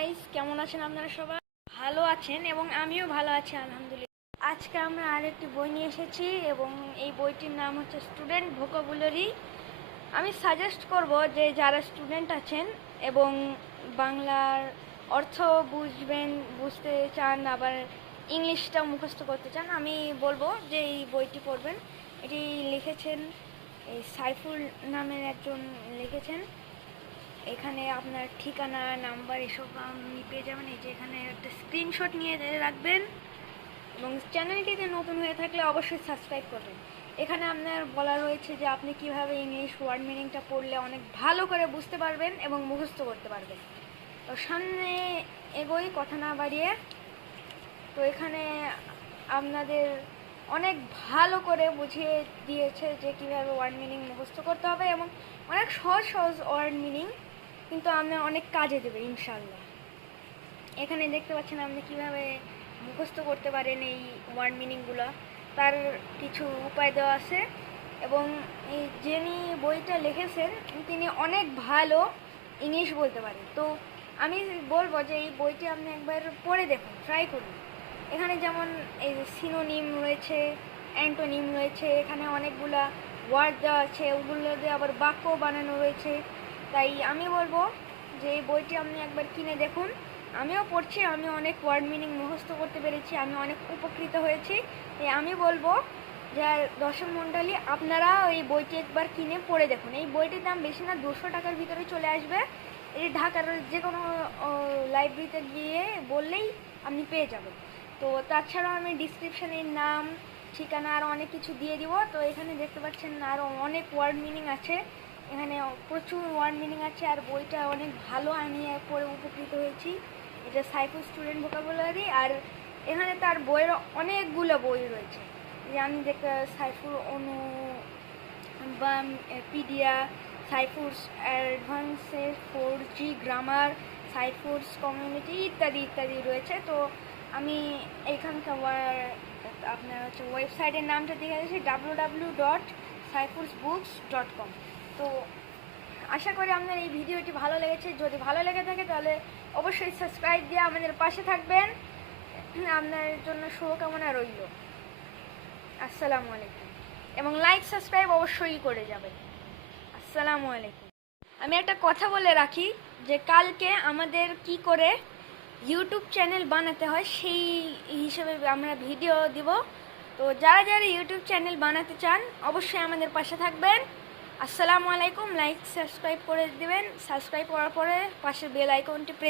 Guys, কেমন আছেন আপনারা? সবাই ভালো আছেন এবং আমিও ভালো আছি আলহামদুলিল্লাহ। আজকে আমরা আরেকটি বই নিয়ে এসেছি এবং এই বইটির নাম হচ্ছে স্টুডেন্ট ভোকাবুলারি। আমি সাজেস্ট করব যে যারা স্টুডেন্ট আছেন এবং বাংলার অর্থ বুঝতে চান, আবার ইংলিশটা মুখস্থ করতে চান, আমি বলবো যে এই বইটি পড়বেন। এটি লিখেছেন এই সাইফুল নামের একজন লিখেছেন। এখানে আপনার ঠিকানা, নাম্বার এসব আপনি পেয়ে যাবেন। এই যে এখানে একটা স্ক্রিনশট নিয়ে রাখবেন এবং চ্যানেলটিতে নতুন হয়ে থাকলে অবশ্যই সাবস্ক্রাইব করবেন। এখানে আপনার বলা রয়েছে যে আপনি কিভাবে ইংলিশ ওয়ার্ড মিনিংটা পড়লে অনেক ভালো করে বুঝতে পারবেন এবং মুখস্থ করতে পারবেন। তো সামনে এগোই কথা না বাড়িয়ে। তো এখানে আপনাদের অনেক ভালো করে বুঝিয়ে দিয়েছে যে কীভাবে ওয়ার্ড মিনিং মুখস্থ করতে হবে এবং অনেক সহজ সহজ ওয়ার্ড মিনিং, কিন্তু আপনার অনেক কাজে দেবে ইনশাল্লাহ। এখানে দেখতে পাচ্ছেন আপনি কিভাবে মুখস্থ করতে পারেন এই ওয়ার্ড মিনিংগুলো, তার কিছু উপায় দেওয়া আছে। এবং এই যিনি বইটা লিখেছেন তিনি অনেক ভালো ইংলিশ বলতে পারেন। তো আমি বলবো যে এই বইটি আপনি একবার পড়ে দেখুন, ট্রাই করুন। এখানে যেমন এই যে সিনোনিম রয়েছে, অ্যান্টোনিম রয়েছে, এখানে অনেকগুলা ওয়ার্ড দেওয়া আছে, ওগুলো দিয়ে আবার বাক্য বানানো রয়েছে। তাই আমি বলবো যে এই বইটি আপনি একবার কিনে দেখুন। আমিও পড়ছি, আমি অনেক ওয়ার্ড মিনিং মুখস্থ করতে পেরেছি, আমি অনেক উপকৃত হয়েছি। তাই আমি বলবো যে দর্শক মণ্ডলী, আপনারা এই বইটি একবার কিনে পড়ে দেখুন। এই বইটির দাম বেশি না, 200 টাকার ভিতরে চলে আসবে। এই ঢাকার যে কোনো লাইব্রেরিতে গিয়ে বললেই আপনি পেয়ে যাবেন। তো তাছাড়াও আমি ডিসক্রিপশানে নাম, ঠিকানা আর অনেক কিছু দিয়ে দিব। তো এখানে দেখতে পাচ্ছেন আরও অনেক ওয়ার্ড মিনিং আছে, এখানে প্রচুর ওয়ার্ড মিনিং আছে। আর বইটা অনেক ভালো, আমি পড়ে উপকৃত হয়েছি। এটা সাইফুল স্টুডেন্ট ভোকাবুলারি। আর এখানে তার বইয়ের অনেকগুলো বই রয়েছে, যে আমি দেখতে সাইফুল অনু বা পিডিয়া, সাইফুলস অ্যাডভান্সেড 4G গ্রামার, সাইফুলস কমিউনিটি ইত্যাদি ইত্যাদি রয়েছে। তো আমি এইখানকার আপনার হচ্ছে ওয়েবসাইটের নামটা দিয়ে গেছি www.saifulsbooks.com। তো আশা করি আপনার এই ভিডিওটি ভালো লেগেছে। যদি ভালো লেগে থাকে তাহলে অবশ্যই সাবস্ক্রাইব দিয়ে আমাদের পাশে থাকবেন। আপনার জন্য শুভকামনা রইল। আসসালামু আলাইকুম। এবং লাইক সাবস্ক্রাইব অবশ্যই করে যাবেন। আসসালামু আলাইকুম। আমি একটা কথা বলে রাখি যে কালকে আমাদের কি করে ইউটিউব চ্যানেল বানাতে হয় সেই হিসেবে আমরা ভিডিও দিব। তো যারা যারা ইউটিউব চ্যানেল বানাতে চান অবশ্যই আমাদের পাশে থাকবেন। আসসালামু আলাইকুম। লাইক সাবস্ক্রাইব করে দিবেন। সাবস্ক্রাইব করার পরে পাশের বেল আইকনটি